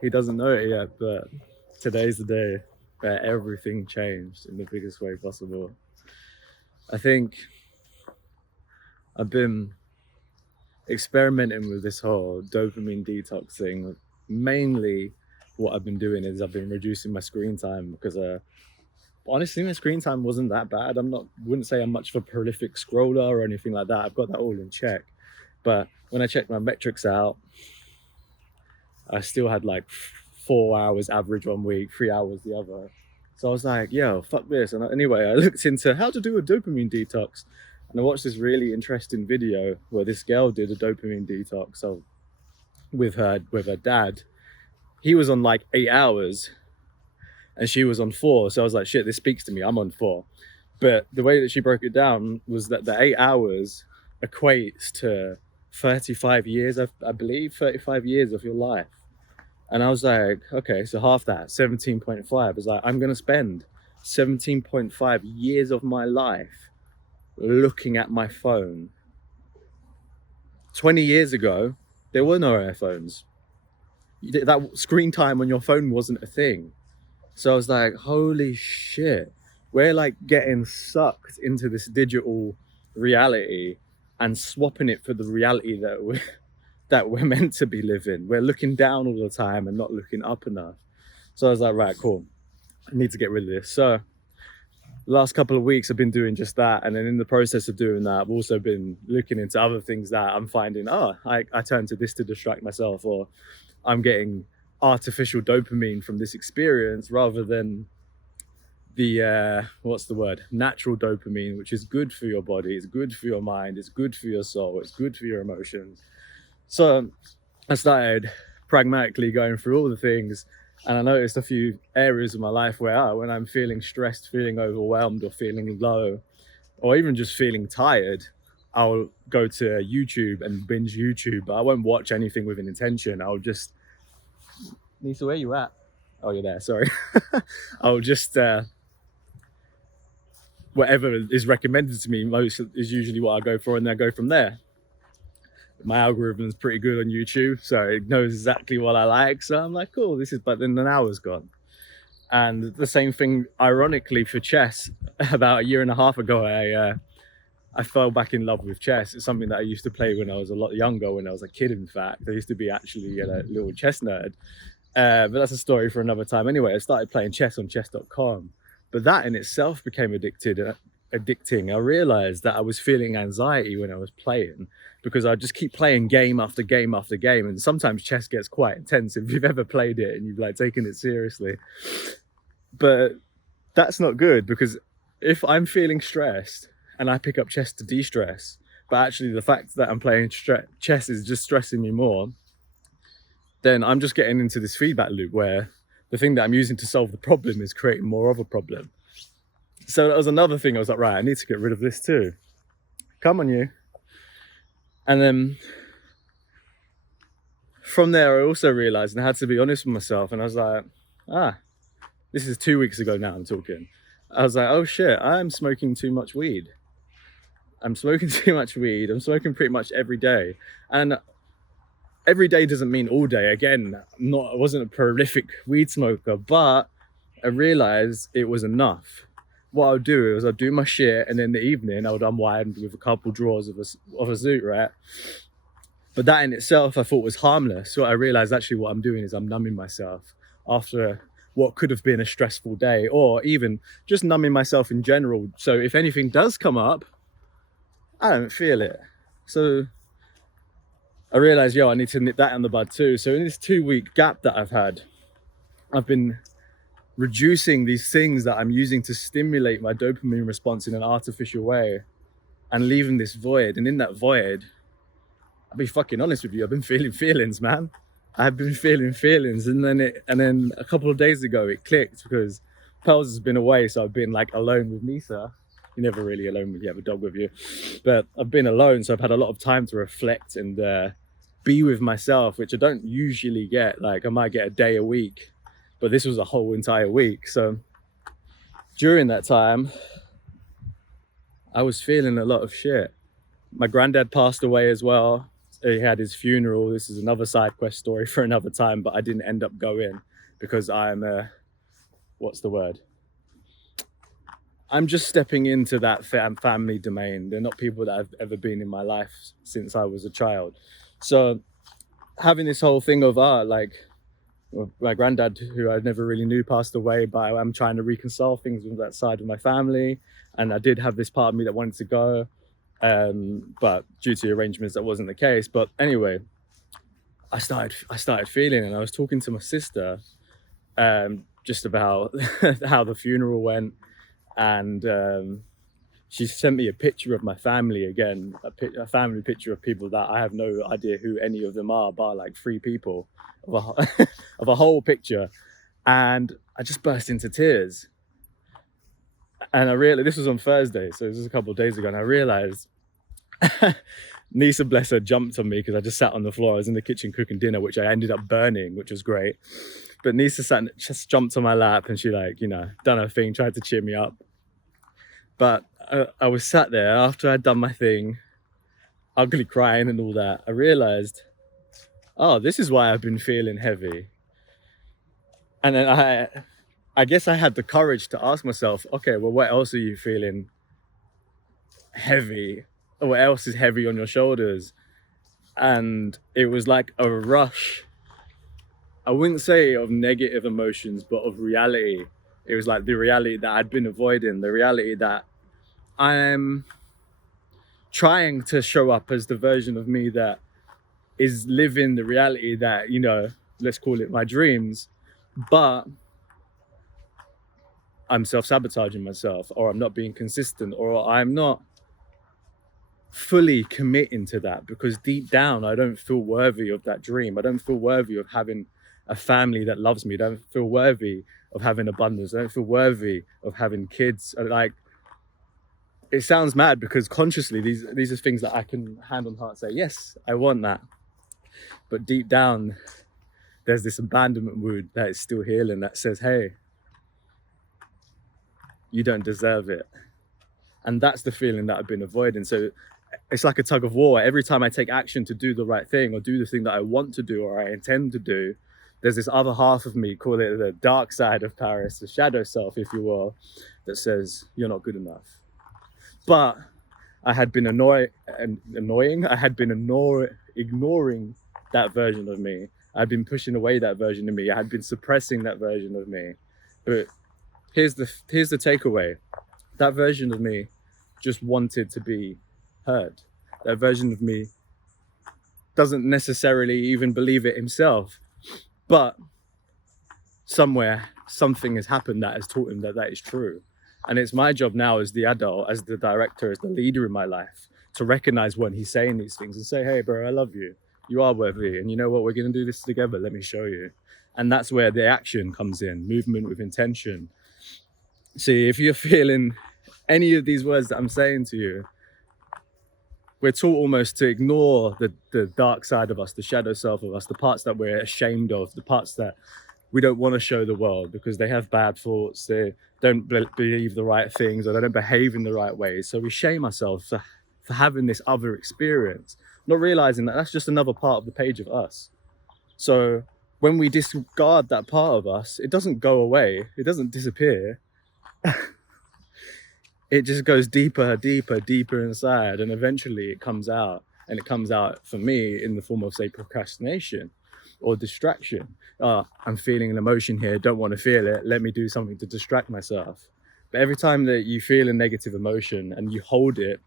He doesn't know it yet, but today's the day where everything changed in the biggest way possible. I think I've been experimenting with this whole dopamine detox thing. Mainly, what I've been doing is I've been reducing my screen time because honestly, my screen time wasn't that bad. Wouldn't say I'm much of a prolific scroller or anything like that. I've got that all in check. But when I checked my metrics out, I still had like 4 hours average one week, 3 hours the other. So I was like, yo, fuck this. And anyway, I looked into how to do a dopamine detox. And I watched this really interesting video where this girl did a dopamine detox. So with her dad, he was on like 8 hours and she was on 4. So I was like, shit, this speaks to me. I'm on 4. But the way that she broke it down was that the 8 hours equates to 35 years, I believe, 35 years of your life. And I was like, okay, so half that, 17.5. I was like, I'm going to spend 17.5 years of my life looking at my phone. 20 years ago, there were no iPhones. That screen time on your phone wasn't a thing. So I was like, holy shit, we're like getting sucked into this digital reality and swapping it for the reality that we're meant to be living. We're looking down all the time and not looking up enough. So I was like, right, cool, I need to get rid of this. So the last couple of weeks I've been doing just that, and then in the process of doing that, I've also been looking into other things that I'm finding, I turn to this to distract myself, or I'm getting artificial dopamine from this experience rather than the what's the word, natural dopamine, which is good for your body, it's good for your mind, it's good for your soul, it's good for your emotions. So I started pragmatically going through all the things, and I noticed a few areas of my life where when I'm feeling stressed, feeling overwhelmed, or feeling low, or even just feeling tired, I'll go to YouTube and binge YouTube, but I won't watch anything with an intention. I'll just, Nisa, where you at? Oh, you're there, sorry. I'll just, whatever is recommended to me most is usually what I go for, and then I go from there. My algorithm is pretty good on YouTube, so it knows exactly what I like. So I'm like, cool, this is, but then an hour's gone. And the same thing, ironically, for chess. About a year and a half ago, I fell back in love with chess. It's something that I used to play when I was a lot younger, when I was a kid, in fact. I used to be actually a little chess nerd. But that's a story for another time. Anyway, I started playing chess on chess.com. But that in itself became addicting. I realized that I was feeling anxiety when I was playing because I just keep playing game after game after game. And sometimes chess gets quite intense if you've ever played it and you've like taken it seriously. But that's not good, because if I'm feeling stressed and I pick up chess to de-stress, but actually the fact that I'm playing chess is just stressing me more, then I'm just getting into this feedback loop where the thing that I'm using to solve the problem is creating more of a problem. So that was another thing. I was like, right, I need to get rid of this too. Come on, you. And then from there, I also realized, and I had to be honest with myself, and I was like, this is 2 weeks ago now I'm talking. I was like, oh shit, I'm smoking too much weed. I'm smoking too much weed. I'm smoking pretty much every day. And every day doesn't mean all day. Again, I wasn't a prolific weed smoker, but I realized it was enough. What I would do is I'd do my shit, and in the evening I would unwind with a couple draws of a zoot, right? But that in itself I thought was harmless. So I realized actually what I'm doing is I'm numbing myself after what could have been a stressful day, or even just numbing myself in general. So if anything does come up, I don't feel it. So I realized, I need to nip that in the bud too. So in this 2-week gap that I've had, I've been reducing these things that I'm using to stimulate my dopamine response in an artificial way, and leaving this void. And in that void, I'll be fucking honest with you, I've been feeling feelings, man. I've been feeling feelings. And then a couple of days ago it clicked, because Pels has been away, so I've been like alone with Nisa. You're never really alone when you have a dog with you, but I've been alone, so I've had a lot of time to reflect and be with myself, which I don't usually get. Like, I might get a day a week, but this was a whole entire week. So during that time, I was feeling a lot of shit. My granddad passed away as well. he had his funeral. This is another side quest story for another time, but I didn't end up going because I'm what's the word? I'm just stepping into that family domain. They're not people that have ever been in my life since I was a child. So having this whole thing of like, well, my granddad, who I never really knew, passed away, but I'm trying to reconcile things with that side of my family. And I did have this part of me that wanted to go, but due to arrangements, that wasn't the case. But anyway, I started feeling, and I was talking to my sister just about how the funeral went, and she sent me a picture of my family again, a family picture of people that I have no idea who any of them are, bar like 3 people of of a whole picture. And I just burst into tears. And I realized, this was on Thursday, so this was a couple of days ago, and I realized Nisa, bless her, jumped on me because I just sat on the floor. I was in the kitchen cooking dinner, which I ended up burning, which was great. But Nisa just jumped on my lap, and she, like, you know, done her thing, tried to cheer me up. But I was sat there after I'd done my thing, ugly crying and all that. I realized, oh, this is why I've been feeling heavy. And then I guess I had the courage to ask myself, okay, well, what else are you feeling heavy? Or what else is heavy on your shoulders? And it was like a rush. I wouldn't say of negative emotions, but of reality. It was like the reality that I'd been avoiding, the reality that I'm trying to show up as the version of me that is living the reality that, you know, let's call it my dreams, but I'm self-sabotaging myself, or I'm not being consistent, or I'm not fully committing to that because deep down I don't feel worthy of that dream. I don't feel worthy of having a family that loves me. I don't feel worthy of having abundance. I don't feel worthy of having kids. Like, it sounds mad because consciously these are things that I can hand on heart say, yes, I want that. But deep down, there's this abandonment wound that is still healing that says, hey, you don't deserve it. And that's the feeling that I've been avoiding. So it's like a tug of war. Every time I take action to do the right thing or do the thing that I want to do or I intend to do, there's this other half of me, call it the dark side of Paris, the shadow self, if you will, that says, you're not good enough. But I had been annoying. I had been ignoring that version of me. I'd been pushing away that version of me. I had been suppressing that version of me. But here's the takeaway. That version of me just wanted to be heard. That version of me doesn't necessarily even believe it himself. But somewhere, something has happened that has taught him that that is true. And it's my job now as the adult, as the director, as the leader in my life, to recognize when he's saying these things and say, hey, bro, I love you. You are worthy. And you know what? We're going to do this together. Let me show you. And that's where the action comes in, movement with intention. See, if you're feeling any of these words that I'm saying to you, we're taught almost to ignore the dark side of us, the shadow self of us, the parts that we're ashamed of, the parts that we don't want to show the world because they have bad thoughts, they don't believe the right things, or they don't behave in the right ways. So we shame ourselves for having this other experience, not realizing that that's just another part of the page of us. So when we disregard that part of us, it doesn't go away, it doesn't disappear. It just goes deeper, deeper, deeper inside, and eventually it comes out. And it comes out for me in the form of, say, procrastination or distraction. I'm feeling an emotion here, don't want to feel it, let me do something to distract myself. But every time that you feel a negative emotion and you hold it,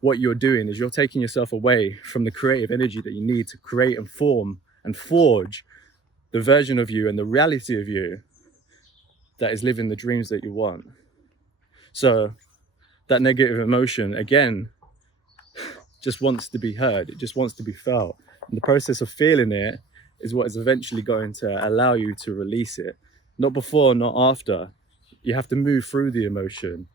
what you're doing is you're taking yourself away from the creative energy that you need to create and form and forge the version of you and the reality of you that is living the dreams that you want. So that negative emotion, again, just wants to be heard. It just wants to be felt. And the process of feeling it is what is eventually going to allow you to release it. Not before, not after. You have to move through the emotion.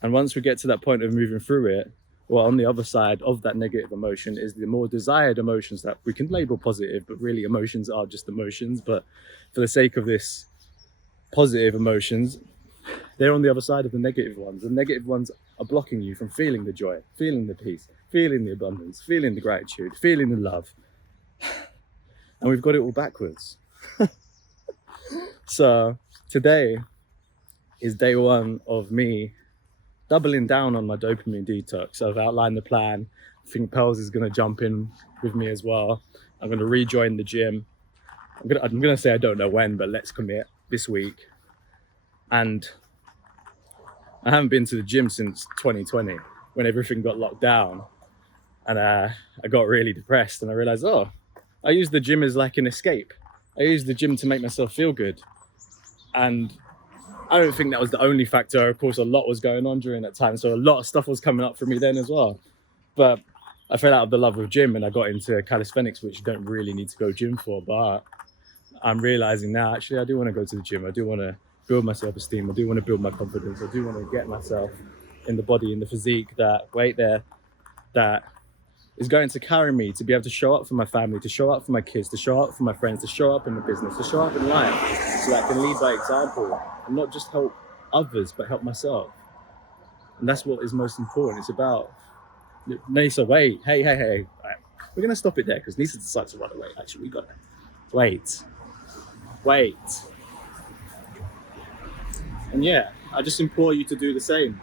And once we get to that point of moving through it, well, on the other side of that negative emotion is the more desired emotions that we can label positive, but really emotions are just emotions. But for the sake of this, positive emotions, they're on the other side of the negative ones. The negative ones are blocking you from feeling the joy, feeling the peace, feeling the abundance, feeling the gratitude, feeling the love. And we've got it all backwards. So today is day one of me doubling down on my dopamine detox. I've outlined the plan. I think Pels is going to jump in with me as well. I'm going to rejoin the gym. I'm gonna say I don't know when, but let's commit this week. And I haven't been to the gym since 2020 when everything got locked down, and I got really depressed, and I realized, oh, I use the gym as like an escape. I use the gym to make myself feel good. And I don't think that was the only factor. Of course, a lot was going on during that time, so a lot of stuff was coming up for me then as well. But I fell out of the love of gym and I got into calisthenics, which you don't really need to go gym for. But I'm realizing now, actually, I do want to go to the gym. I do want to build my self-esteem. I do want to build my confidence. I do want to get myself in the body, in the physique, that weight there, that is going to carry me to be able to show up for my family, to show up for my kids, to show up for my friends, to show up in the business, to show up in life, so that I can lead by example and not just help others, but help myself. And that's what is most important. It's about, Nisa, wait, hey. Right. We're going to stop it there because Nisa decides to run away. Actually, we got it. Wait. And yeah, I just implore you to do the same.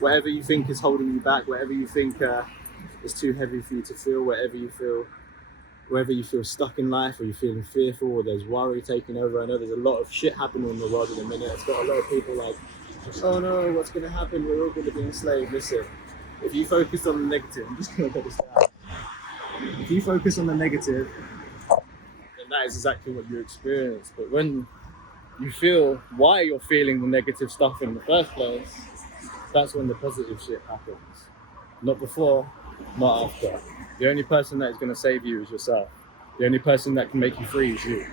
Whatever you think is holding you back, whatever you think is too heavy for you to feel, wherever you feel stuck in life, or you're feeling fearful, or there's worry taking over. I know there's a lot of shit happening in the world in a minute. It's got a lot of people like, oh no, what's going to happen? We're all going to be enslaved. Listen, if you focus on the negative, I'm just going to put this down. If you focus on the negative, then that is exactly what you experience. But when you feel why you're feeling the negative stuff in the first place, that's when the positive shit happens. Not before, not after. The only person that is going to save you is yourself. The only person that can make you free is you.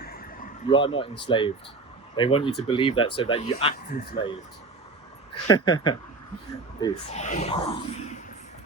You are not enslaved. They want you to believe that so that you act enslaved. Peace.